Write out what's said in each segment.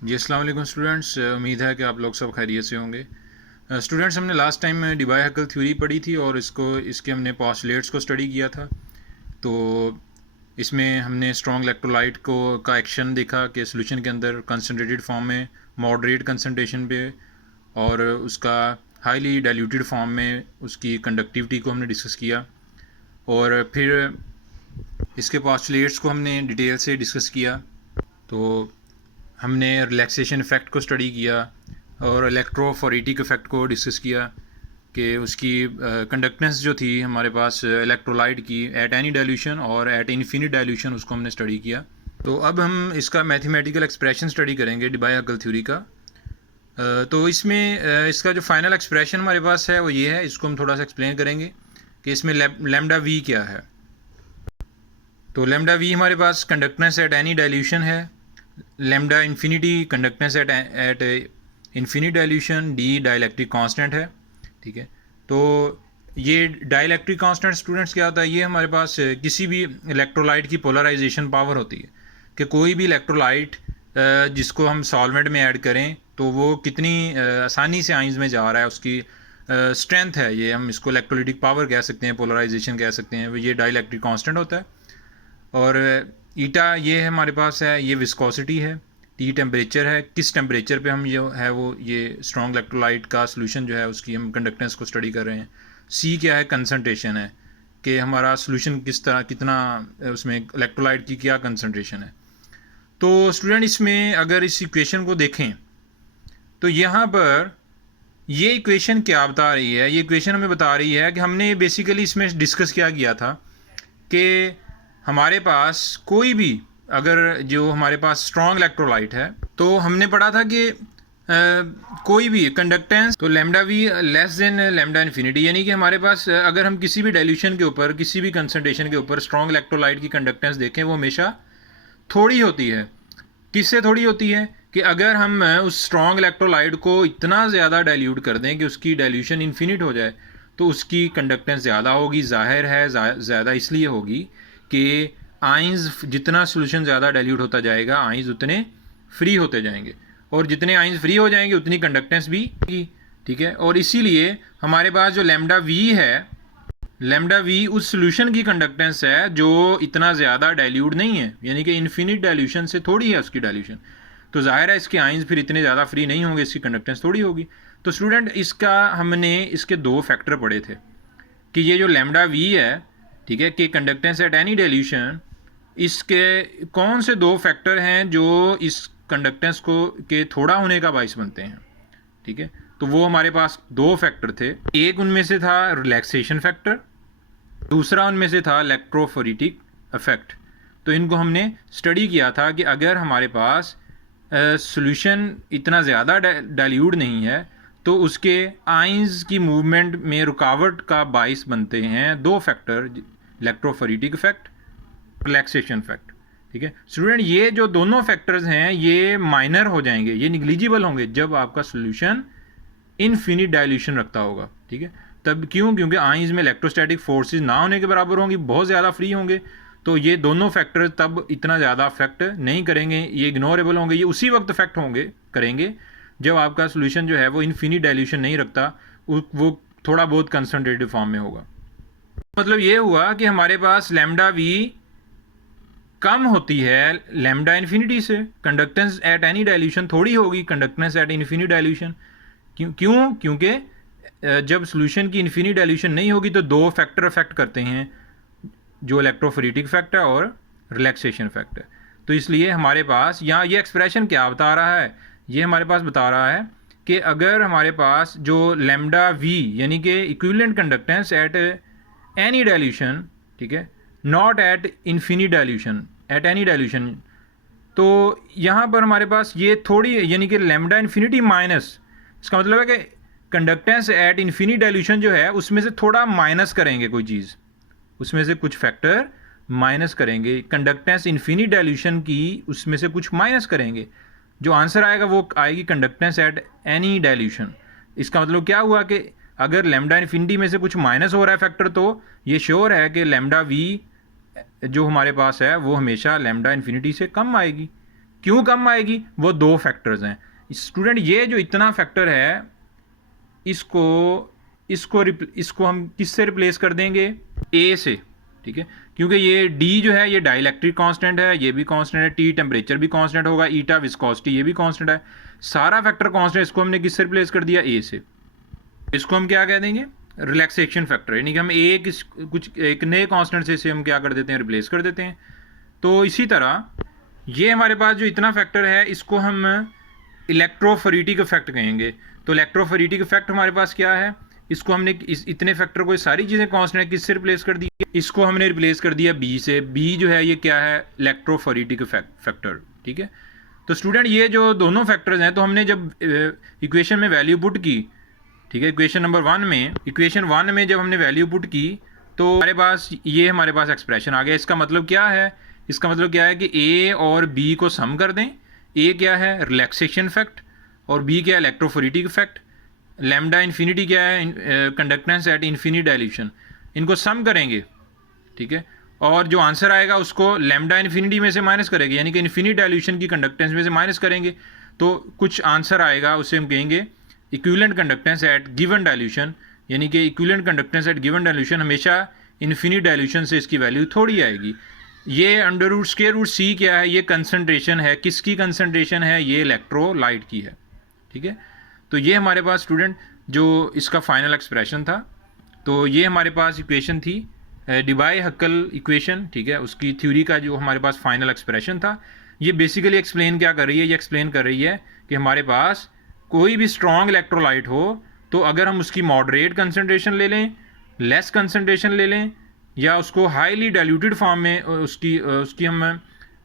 जी अस्सलाम वालेकुम स्टूडेंट्स। उम्मीद है कि आप लोग सब खैरियत से होंगे। स्टूडेंट्स, हमने लास्ट टाइम डिबाई-हैकल थ्योरी पढ़ी थी और इसके हमने पोस्टुलेट्स को स्टडी किया था। तो इसमें हमने स्ट्रॉन्ग इलेक्ट्रोलाइट को का एक्शन देखा कि सॉल्यूशन के अंदर कंसनट्रेटेड फॉर्म में मॉडरेट कंसनट्रेशन पे और उसका हाईली डाइल्यूटेड फॉर्म में उसकी कंडक्टिविटी को हमने डिस्कस किया। और फिर इसके पोस्टुलेट्स को हमने डिटेल से डिस्कस किया। तो हमने रिलैक्सेशन इफ़ेक्ट को स्टडी किया और इलेक्ट्रोफोरेटिक इफ़ेक्ट को डिस्कस किया कि उसकी कंडक्टेंस जो थी हमारे पास इलेक्ट्रोलाइट की एट एनी डाइल्यूशन और एट इन्फिनिट डाइल्यूशन, उसको हमने स्टडी किया। तो अब हम इसका मैथमेटिकल एक्सप्रेशन स्टडी करेंगे डिबाई-हैकल थ्योरी का। तो इसमें इसका जो फाइनल एक्सप्रेशन हमारे पास है वो ये है। इसको हम थोड़ा सा एक्सप्लेन करेंगे कि इसमें लैम्डा वी क्या है। तो लैम्डा वी हमारे पास कंडक्टेंस एट एनी डाइल्यूशन है, lambda infinity conductance at infinite dilution, D dielectric constant है। ठीक है, तो ये डाइलेक्ट्रिक कांस्टेंट स्टूडेंट्स क्या होता है? ये हमारे पास किसी भी इलेक्ट्रोलाइट की पोलराइजेशन पावर होती है कि कोई भी इलेक्ट्रोलाइट जिसको हम सॉल्वेंट में ऐड करें तो वो कितनी आसानी से आइंस में जा रहा है, उसकी स्ट्रेंथ है। ये हम इसको इलेक्ट्रोलिटिक पावर कह सकते हैं, पोलराइजेशन कह सकते हैं। ये डाइलेक्ट्रिक कांस्टेंट होता है। और ईटा ये है हमारे पास है, ये विस्कोसिटी है। टी टेम्परेचर है, किस टेम्परेचर पे हम जो है वो ये स्ट्रॉन्ग इलेक्ट्रोलाइट का सोल्यूशन जो है उसकी हम कंडक्टेंस को स्टडी कर रहे हैं। सी क्या है? कंसनट्रेशन है कि हमारा सोल्यूशन किस तरह कितना उसमें इलेक्ट्रोलाइट की क्या कंसनट्रेशन है। तो स्टूडेंट, इसमें अगर इस इक्वेशन को देखें तो यहाँ पर ये इक्वेशन क्या बता रही है? ये इक्वेशन हमें बता रही है कि हमने बेसिकली इसमें डिस्कस क्या किया था कि हमारे पास कोई भी अगर जो हमारे पास स्ट्रॉन्ग इलेक्ट्रोलाइट है तो हमने पढ़ा था कि कोई भी कंडक्टेंस तो lambda V less than lambda infinity, यानी कि हमारे पास अगर हम किसी भी डाइल्यूशन के ऊपर किसी भी कंसनट्रेशन के ऊपर स्ट्रॉन्ग इलेक्ट्रोलाइट की कंडक्टेंस देखें वो हमेशा थोड़ी होती है। किससे थोड़ी होती है? कि अगर हम उस स्ट्रॉन्ग इलेक्ट्रोलाइट को इतना ज़्यादा डाइल्यूट कर दें कि उसकी डाइल्यूशन इन्फिनिट हो जाए तो उसकी कंडक्टेंस ज़्यादा होगी। ज़ाहिर है ज़्यादा इसलिए होगी कि आइंस जितना सोल्यूशन ज़्यादा डाइल्यूट होता जाएगा आइंस उतने फ्री होते जाएंगे, और जितने आइंस फ्री हो जाएंगे उतनी कंडक्टेंस भी। ठीक है, और इसीलिए हमारे पास जो लैम्डा वी है, लैम्डा वी उस सोल्यूशन की कंडक्टेंस है जो इतना ज़्यादा डाइल्यूट नहीं है, यानी कि इन्फिनिट डाइल्यूशन से थोड़ी है उसकी डाइल्यूशन। तो जाहिर है इसके आइंस फिर इतने ज़्यादा फ्री नहीं होंगे, इसकी कंडक्टेंस थोड़ी होगी। तो स्टूडेंट, इसका हमने इसके दो फैक्टर पढ़े थे कि ये जो लैम्डा वी है, ठीक है, कि कंडक्टेंस एट एनी डाइल्यूशन, इसके कौन से दो फैक्टर हैं जो इस कंडक्टेंस को के थोड़ा होने का बाइस बनते हैं। ठीक है, तो वो हमारे पास दो फैक्टर थे। एक उनमें से था रिलैक्सेशन फैक्टर, दूसरा उनमें से था इलेक्ट्रोफोरेटिक इफेक्ट। तो इनको हमने स्टडी किया था कि अगर हमारे पास सॉल्यूशन इतना ज़्यादा डाइल्यूट नहीं है तो उसके आइंस की मूवमेंट में रुकावट का बाइस बनते हैं दो factor, electrophoretic effect, relaxation fact. ठीक है स्टूडेंट, ये जो दोनों फैक्टर्स हैं ये माइनर हो जाएंगे, ये निग्लिजिबल होंगे जब आपका सोल्यूशन इनफिनिट डाइल्यूशन रखता होगा। ठीक है, तब क्यों? क्योंकि आइंस में इलेक्ट्रोस्टैटिक फोर्सेस ना होने के बराबर होंगी, बहुत ज़्यादा फ्री होंगे। तो ये दोनों फैक्टर तब इतना ज़्यादा अफेक्ट नहीं करेंगे, ये इग्नोरेबल होंगे। ये उसी वक्त अफेक्ट होंगे करेंगे जब आपका सोल्यूशन जो है वो इनफिनिट डाइल्यूशन नहीं रखता, वो थोड़ा बहुत कंसनट्रेटेड फॉर्म में होगा। मतलब ये हुआ कि हमारे पास लैम्डा वी कम होती है लैम्डा इन्फिनिटी से। कंडक्टेंस एट एनी डाइल्यूशन थोड़ी होगी कंडक्टेंस एट इन्फिनिट डाइल्यूशन। क्यों? क्योंकि जब सोल्यूशन की इन्फिनिट डाइल्यूशन नहीं होगी तो दो फैक्टर अफेक्ट करते हैं, जो इलेक्ट्रोफोरेटिक फैक्टर और रिलैक्सेशन फैक्टर। तो इसलिए हमारे पास यहाँ ये एक्सप्रेशन क्या बता रहा है? ये हमारे पास बता रहा है कि अगर हमारे पास जो लैम्डा वी यानी कि equivalent conductance at any dilution, ठीक है, not at infinite dilution, eight any dilution, तो यहाँ पर हमारे पास ये थोड़ी यानी कि लैम्डा इन्फिनिटी माइनस, इसका मतलब है कि कंडक्टेंस एट इन्फिनिट डाइल्यूशन जो है उसमें से थोड़ा माइनस करेंगे, कोई चीज़ उसमें से कुछ फैक्टर माइनस करेंगे, कंडक्टेंस इन्फिनिट डाइल्यूशन की उसमें से कुछ माइनस करेंगे। जो आंसर आएगा वो आएगी कंडक्टेंस एट एनी डाइल्यूशन। इसका मतलब क्या हुआ कि अगर लैम्डा इन्फिनिटी में से कुछ माइनस हो रहा है फैक्टर, तो ये श्योर है कि लैम्डा वी जो हमारे पास है वो हमेशा लैम्डा इन्फिनिटी से कम आएगी। क्यों कम आएगी? वो दो फैक्टर्स हैं स्टूडेंट। ये जो इतना फैक्टर है इसको इसको हम किससे रिप्लेस कर देंगे? ए से, ठीक है, क्योंकि ये डी जो है ये डाइलेक्ट्रिक कांस्टेंट है, ये भी कांस्टेंट है, टी टेम्परेचर भी कांस्टेंट होगा, ईटा विस्कोसिटी ये भी कांस्टेंट है, सारा फैक्टर कांस्टेंट। इसको हमने किससे रिप्लेस कर दिया? ए से। इसको हम क्या कह देंगे? रिलैक्सेशन फैक्टर, यानी कि हम कुछ एक नए कांस्टेंट से इसे हम क्या कर देते हैं? रिप्लेस कर देते हैं। तो इसी तरह ये हमारे पास जो इतना फैक्टर है इसको हम इलेक्ट्रोफोरेटिक इफेक्ट कहेंगे। तो इलेक्ट्रोफोरेटिक इफेक्ट हमारे पास क्या है? इसको हमने इतने फैक्टर को सारी चीज़ें कांस्टेंट किससे रिप्लेस कर दी? इसको हमने रिप्लेस कर दिया बी से। बी जो है ये क्या है? इलेक्ट्रोफोरेटिक फैक्टर, ठीक है। तो स्टूडेंट ये जो दोनों फैक्टर्स हैं, तो हमने जब इक्वेशन में वैल्यू पुट की, ठीक है, इक्वेशन वन में जब हमने वैल्यू पुट की तो हमारे पास एक्सप्रेशन आ गया। इसका मतलब क्या है? इसका मतलब क्या है कि ए और बी को सम कर दें। ए क्या है? रिलैक्सेशन इफेक्ट, और बी क्या है? Electrophoretic effect. लैम्डा इन्फिनिटी क्या है? Conductance at infinite dilution. इनको सम करेंगे, ठीक है, और जो आंसर आएगा उसको लैम्डा इन्फिनिटी में से माइनस करेंगे, यानी कि इन्फिनिट डायल्यूशन की कंडक्टेंस में से माइनस करेंगे, तो कुछ आंसर आएगा, उसे हम कहेंगे equivalent conductance at given dilution. यानी कि equivalent conductance at given dilution हमेशा इन्फिनिट डायल्यूशन से इसकी वैल्यू थोड़ी आएगी। ये अंडर स्क्वायर रूट सी क्या है? ये कंसनट्रेशन है। किसकी कंसनट्रेशन है? ये इलेक्ट्रोलाइट की है, ठीक है। तो ये हमारे पास स्टूडेंट जो इसका फाइनल एक्सप्रेशन था, तो ये हमारे पास इक्वेशन थी डिबाई-हक्कल इक्वेशन, ठीक है, उसकी थ्योरी का जो हमारे पास फाइनल एक्सप्रेशन था। ये बेसिकली एक्सप्लेन क्या कर रही है? ये एक्सप्लेन कर रही है कि हमारे पास कोई भी स्ट्रॉन्ग इलेक्ट्रोलाइट हो तो अगर हम उसकी मॉडरेट कंसनट्रेशन ले लें, लेस कंसनट्रेशन ले लें, या उसको हाईली डाइल्यूटेड फॉर्म में उसकी हम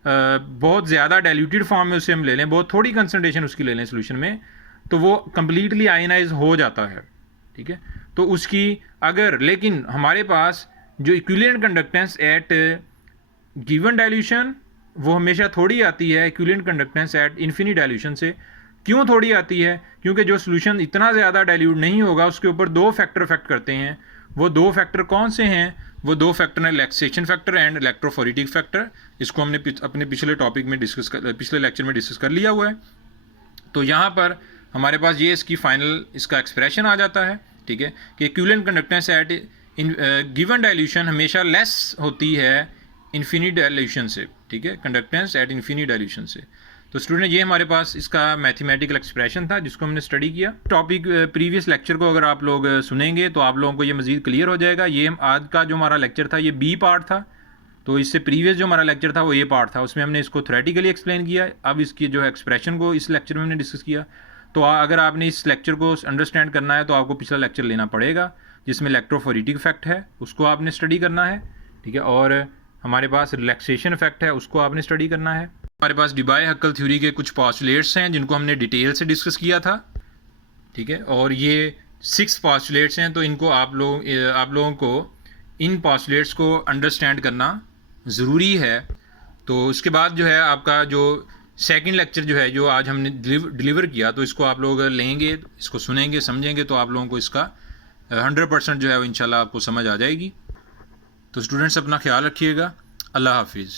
बहुत ज़्यादा डाइल्यूटेड फॉर्म में उसे हम ले लें, बहुत थोड़ी कंसनट्रेशन उसकी ले लें सोल्यूशन में, तो वो कंप्लीटली आयनाइज हो जाता है, ठीक है। तो उसकी अगर, लेकिन हमारे पास जो equivalent conductance at given dilution वो हमेशा थोड़ी आती है equivalent conductance at infinite dilution से। क्यों थोड़ी आती है? क्योंकि जो सोल्यूशन इतना ज़्यादा डाइल्यूट नहीं होगा उसके ऊपर दो फैक्टर इफेक्ट करते हैं। वो दो फैक्टर कौन से हैं? वो दो फैक्टर हैं relaxation factor and electrophoretic factor. इसको हमने अपने पिछले टॉपिक में पिछले लेक्चर में डिस्कस कर लिया हुआ है। तो यहाँ पर हमारे पास ये इसकी फाइनल इसका एक्सप्रेशन आ जाता है, ठीक है, कि equivalent conductance at given dilution हमेशा लेस होती है इन्फिनिट डाइल्यूशन से, ठीक है, कंडक्टेंस एट इन्फिनिट डाइल्यूशन से। तो स्टूडेंट ये हमारे पास इसका मैथमेटिकल एक्सप्रेशन था जिसको हमने स्टडी किया। टॉपिक प्रीवियस लेक्चर को अगर आप लोग सुनेंगे तो आप लोगों को ये मज़ीद क्लियर हो जाएगा। ये आज का जो हमारा लेक्चर था ये बी पार्ट था, तो इससे प्रीवियस जो हमारा लेक्चर था वो ए पार्ट था, उसमें हमने इसको थ्योरेटिकली एक्सप्लेन किया। अब इसकी जो एक्सप्रेशन को इस लेक्चर में हमने डिस्कस किया। तो अगर आपने इस लेक्चर को अंडरस्टैंड करना है तो आपको पिछला लेक्चर लेना पड़ेगा जिसमें इलेक्ट्रोफोरेटिक इफेक्ट है, उसको आपने स्टडी करना है, ठीक है, और हमारे पास रिलैक्सेशन इफेक्ट है, उसको आपने स्टडी करना है। हमारे पास डिबाई-हक्कल थ्योरी के कुछ पॉस्टुलेट्स हैं जिनको हमने डिटेल से डिस्कस किया था, ठीक है, और ये 6 पॉस्टुलेट्स हैं। तो इनको आप लोगों को इन पॉस्टुलेट्स को अंडरस्टैंड करना ज़रूरी है। तो उसके बाद जो है आपका जो सेकंड लेक्चर जो है जो आज हमने डिलीवर किया, तो इसको आप लोग लेंगे, इसको सुनेंगे, समझेंगे, तो आप लोगों को इसका 100% जो है वो इंशाल्लाह आपको समझ आ जाएगी। तो स्टूडेंट्स अपना ख्याल रखिएगा। अल्लाह हाफिज़।